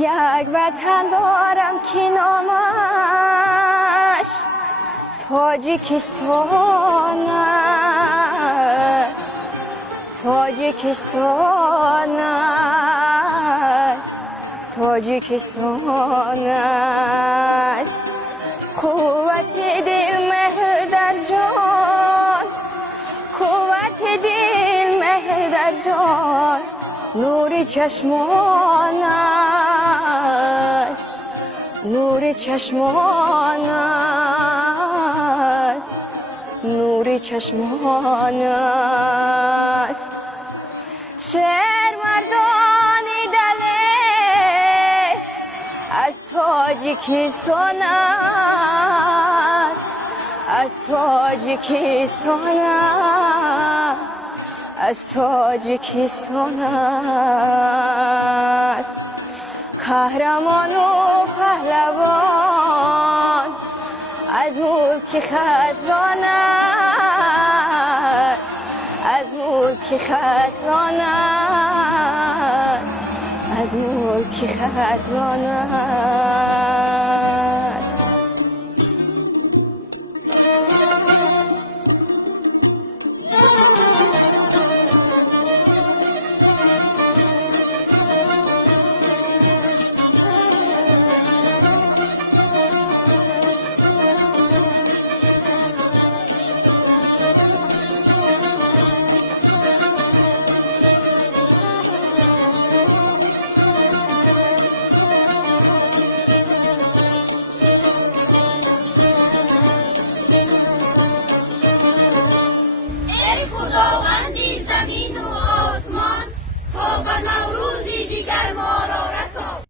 یک وطن دارم که نامش تاجیکستان است، تاجیکستان است، تاجیکستان است. قوت دل مهر در جان، قوت دل مهر در جان، نور چشمان است، نور چشمان است، نور چشمان است. شعر مردان دله از تاجیکستان است، از تاجیکستان است، از تاجیکستان است. قهرمان و پهلوان از ملک خزران است، از ملک خزران است، از ملک خزران است. خداوندی زمین و آسمان تا به نوروزی دیگر ما را رسان.